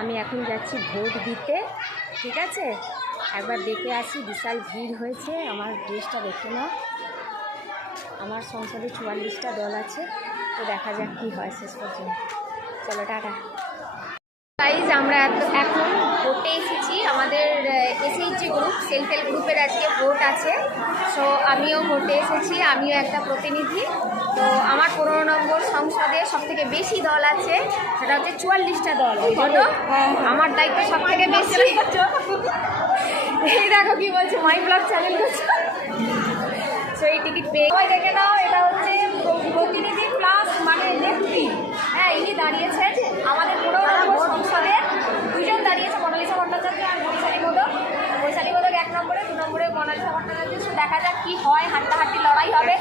আমি এখন যাচ্ছি ভোট দিতে, ঠিক আছে? একবার দেখে আসি, বিশাল ভিড় হয়েছে। আমার ড্রেসটা দেখে নাও। আমার সংসদে 44টা দল আছে, তো দেখা যাক কী হয় শেষ পর্যন্ত। চলো টাটা। গাইজ, আমরা এখন ভোটে এসেছি। আমাদের এসএইচজি গ্রুপ, সেলফ হেল্প গ্রুপের আজকে ভোট আছে। সো আমিও ভোটে এসেছি, আমিও একটা প্রতিনিধি। তো আমার 15 নম্বর সংসদে সবথেকে বেশি দল আছে, সেটা হচ্ছে 44টা দল। ওই জন্য আমার দায়িত্ব সবথেকে বেশি। এই দেখো কি বলছে, মাই ব্লগ চ্যানেল করছে। সো এই টিকিট পেয়ে দেখে নাও, এটা হচ্ছে প্রতিনিধি প্লাস মানে নেত্রী। হ্যাঁ, ইনি দাঁড়িয়েছেন আমাদের 15 নম্বর সংসদে। দুজন দাঁড়িয়েছে, মোনালিসা ভট্টাচার্য আর বৈশালী মোদক। বৈশালী মোদক 1 নম্বরে, 2 নম্বরে মোনালিসা ভট্টাচার্য। সো দেখা যাক কী হয়, হাড্ডাহাড্ডি লড়াই হবে।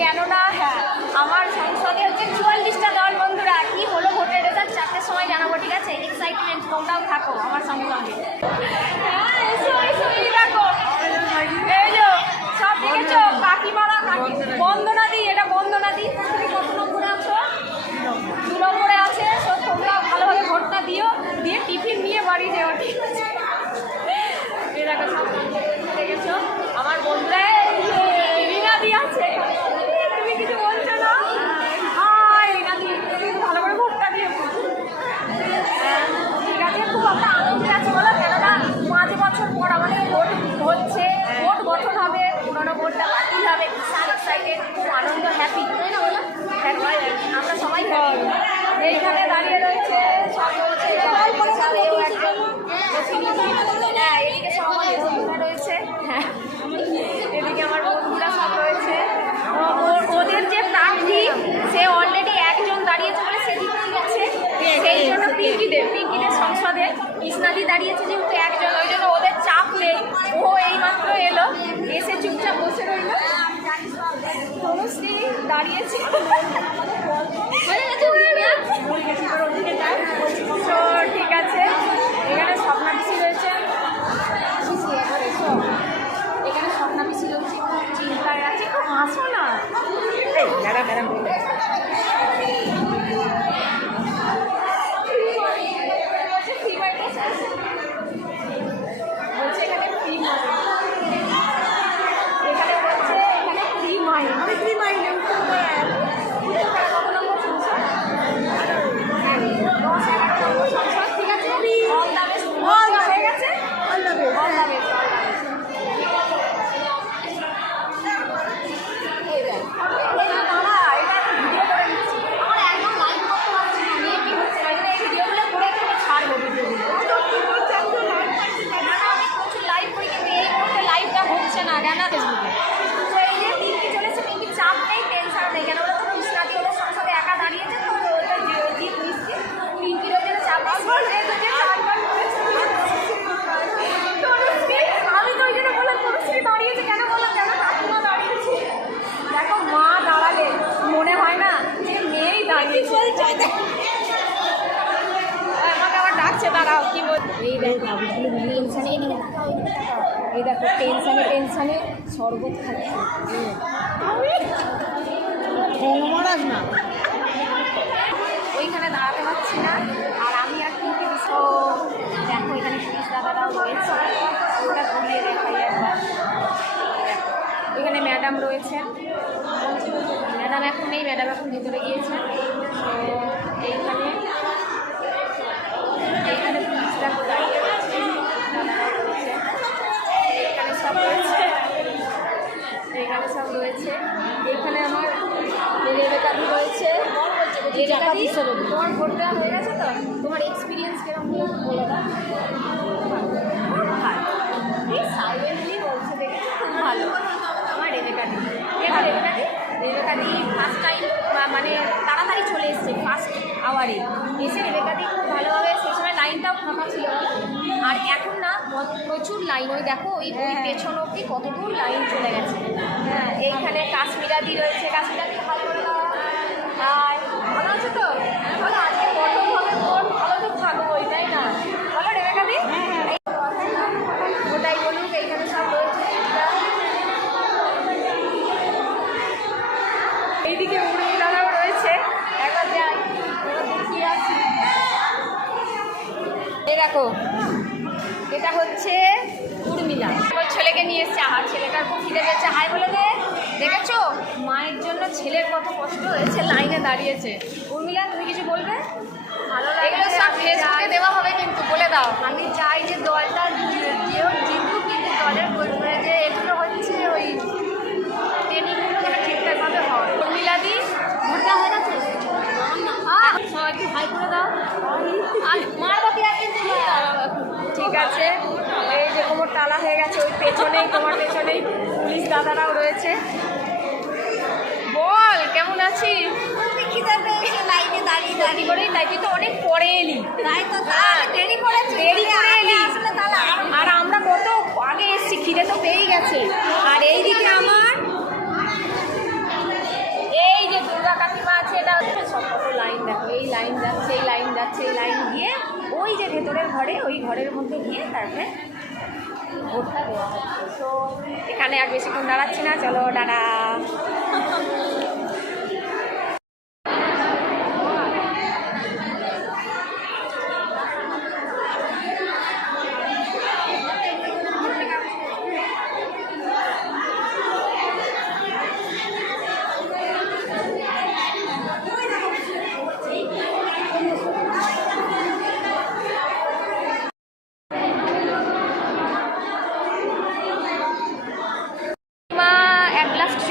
কেননা হ্যাঁ, আমার সংসদে হচ্ছে 44টা দল। বন্ধুরা, কি হলো ভোটের রেজাল্ট 4টের সময় জানাবো, ঠিক আছে? এক্সাইটমেন্ট, তোমরাও থাকো আমার সঙ্গে সঙ্গে। হ্যাঁ, এসো এসো, এই দেখো, এই যে সব দেখেছো, কাকিমারা, বন্দনা দি, এটা বন্দনা দি। তুমি কত নম্বরে আছো? 2 নম্বরে আছে। তো তোমরা ভালোভাবে ভোটটা দিও, দিয়ে টিফিন নিয়ে বাড়ি যেও, ঠিক আছে? এই দেখো সব দেখেছো আমার বন্ধুরা। রিনা দি আছে, তুমি কিছু বলছো না? হাই রিনা দি, তুমি ভালো করে ভোটটা দিও, ঠিক আছে? খুব একটা আনন্দ আছে বলো, কেননা 5 বছর পর আমাদের ভোট হচ্ছে, ভোট গঠন হবে, পুরোনো ভোটটা বাতিল হবে। বিশাল এক্সাইটেড, খুব আনন্দ, হ্যাপি, তাই না বলো? আমরা সবাই এইখানে দাঁড়িয়ে রয়েছে সব রয়েছে। হ্যাঁ, এদিকে সব আমার বন্ধুরা রয়েছে। হ্যাঁ, এদিকে আমার বন্ধুরা সব রয়েছে। ওদের যে প্রার্থী, সে অলরেডি একজন দাঁড়িয়েছে বলে সে জিতে গেছে। সেই জন্য পিঙ্কিদের সংসদে কৃষ্ণাদি দাঁড়িয়েছে, যেহেতু একজন, ওই জন্য ওদের চাপ নেই। ও এইমাত্র এলো, এসে চুপচাপ বসে রইল। তনুশ্রী দাঁড়িয়েছে, তো ঠিক আছে। এখানে স্বপ্না পিসি রয়েছে, এখানে স্বপ্না পিসি রয়েছে, খুব চিন্তায় আছে। খুব হাসো না, ম্যাডাম ম্যাডাম বলছে এখানে ফ্রি মাইন, এখানে বলছে এখানে ফ্রি মাইন। আমি ফ্রি মাইন কত নম্বর সংসদ? 10-11 নম্বর সংসদ, ঠিক আছে? অল দ্য বেস্ট হয়ে গেছে, all the best, all the best. না কেন ফেসবুকে তো এই যে পিঙ্কি চলেছে, পিঙ্কির চাপ নেই, টেনশন নেই। কেন বলো তো, কৃষ্ণাদি ওদের সংসদে একা দাঁড়িয়েছে, তো ওদের জিত নিচ্ছে। পিঙ্কির ওই জন্য চাপ নেই। আমি তো ওই জন্য বললাম তনুশ্রী দাঁড়িয়েছে, কেন বললাম, কেন কাকিমা দাঁড়িয়েছে। দেখো, মা দাঁড়ালে মনে হয় না যে মেয়েই দাঁড়িয়েছে। আমাকে আবার ডাকছে, দাঁড়াও কি বল। এই দেখো এই দেখো টেনশানে শরবত খাচ্ছে। না ওইখানে দাঁড়াতে পারছি না, আর আমি আর কিন্তু দেখো এখানে পুলিশ দাদারাও রয়েছে, ওটা ঘুরিয়ে দেখাই একবার। এখানে ম্যাডাম রয়েছেন, ম্যাডাম এখন নেই, ম্যাডাম এখন ভিতরে গিয়েছেন। তো এইখানে পুলিশ দাদা দাঁড়িয়ে রয়েছে, দাদারাও রয়েছে, এখানে সব রয়েছে, এখানে সব রয়েছে। এখানে আমার রেবেকাদি রয়েছে। রেবেকাদি, তোমার ভোট দেওয়া হয়ে গেছে তো? তোমার এক্সপিরিয়েন্স কিরকম বলে দাও। সাইলেন্টলি বলছে, দেখে খুব ভালো আমার রেবেকাদি। রেবেকাদি ফার্স্ট টাইম মানে তাড়াতাড়ি চলে এসছে, ফার্স্ট আওয়ারে এসে রেবেকাদি খুব ভালোভাবে, সেই সময় লাইনটাও ফাঁকা ছিল। আর এখন না প্রচুর লাইন, ওই দেখো ওই পেছন অব্দি কত দূর লাইন চলে গেছে। হ্যাঁ, এইখানে কাশ্মীরাদি রয়েছে, কাশ্মীরাদি ভালো করে ভালো আছে তো? ভালো, আজকে প্রথম হবে ভোট, ভালো তো থাকবোই, তাই না? বলো রেবেকাদি, ওটাই বলুক। এইখানে সব রয়েছে, এইদিকে উড়িয়ে দাঁড়াও রয়েছে। একবার যাই, এবার দেখিয়ে আসি। এই দেখো, এটা হচ্ছে উর্মিলা, ওর ছেলেকে নিয়ে এসছে। আহার, ছেলেটার খুব খিদে পেয়েছে, হাই বলে দে। দেখেছো মায়ের জন্য ছেলের কত কষ্ট হয়েছে, লাইনে দাঁড়িয়েছে। উর্মিলা, তুমি কিছু বলবে? ভালো লাগে, এগুলো সব ফেসবুকে দেওয়া হবে কিন্তু, বলে দাও। আমি চাই যে দলটা যেও জিতুক, কিন্তু দলের যে এগুলো হচ্ছে ওই ট্রেনিংগুলো যেন ঠিকঠাকভাবে হয়। উর্মিলা দি ভোটটা হয়ে গেছে, একটু হাই করে দাও। মারবাতি আছে, ঠিক আছে। এই যে কোমর টালা হয়ে গেছে, ওই পেছনেই, তোমার পেছনেই পুলিশ দাদারাও রয়েছে। বল কেমন আছিস? লাইনে দাঁড়িয়ে দাঁড়িয়ে করেই, তাই তুই তো অনেক পরে এলি, তাই তো দেরি করে এলি। আর আমরা কত আগে এসছি, খিদে তো পেয়েই গেছে। আর এইদিকে আমার এই যে দুর্গা কাকিমা আছে, এটা সব কত লাইন দেখো, এই লাইন যাচ্ছে, এই লাইন যাচ্ছে, এই লাইন গিয়ে ওই যে ভেতরের ঘরে, ওই ঘরের মধ্যে গিয়ে তারপরে ভোটটা দেওয়া হচ্ছে। তো এখানে আর বেশিক্ষণ দাঁড়াচ্ছি না, চলো টাটা।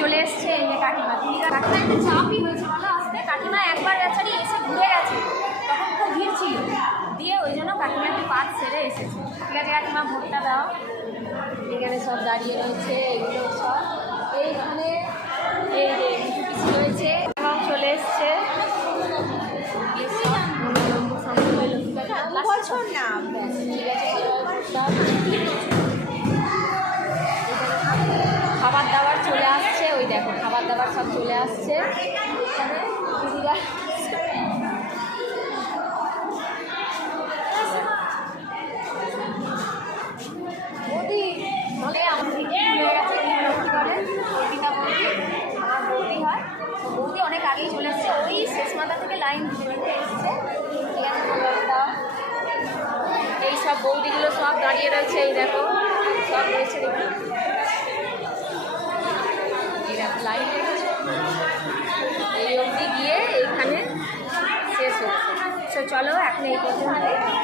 চলে এসছে এই যে কাকিমা, কাকিমা একটা চাপই হয়েছে বলো আসতে। কাকিমা একবার বেচারি এসে ঘুরে গেছে, তখন খুব ভিড় ছিল, দিয়ে ওই জন্য কাকিমা একটু পাত সেরে এসেছে। ঠিক আছে কাকিমা, ভোটটা দাও। এখানে সব দাঁড়িয়ে রয়েছে, এগুলো সব এইখানে এই যে কিছু কিছু রয়েছে এবং চলে এসছে। ঠিক আছে, খাবার দাবার চলে আসছে, ওই দেখো খাবার দাবার সব চলে আসছে। দিদিরা বৌদি বলে আমার দিদি হয়ে গেছে, কি করে বৌদিটা বৌদি, আমার বৌদি হয়। তো বৌদি অনেক আগেই চলে এসছে, ওই শেষ মাথা থেকে লাইন দিতে এসছে। ঠিক আছে, দাও। এই সব বৌদিগুলো সব দাঁড়িয়ে রয়েছে, এই দেখো সব রয়েছে, দেখি লাইন রেখেছে, এই অবধি গিয়ে এইখানে শেষ হচ্ছে। তো চলো এখন এই পর্যন্ত।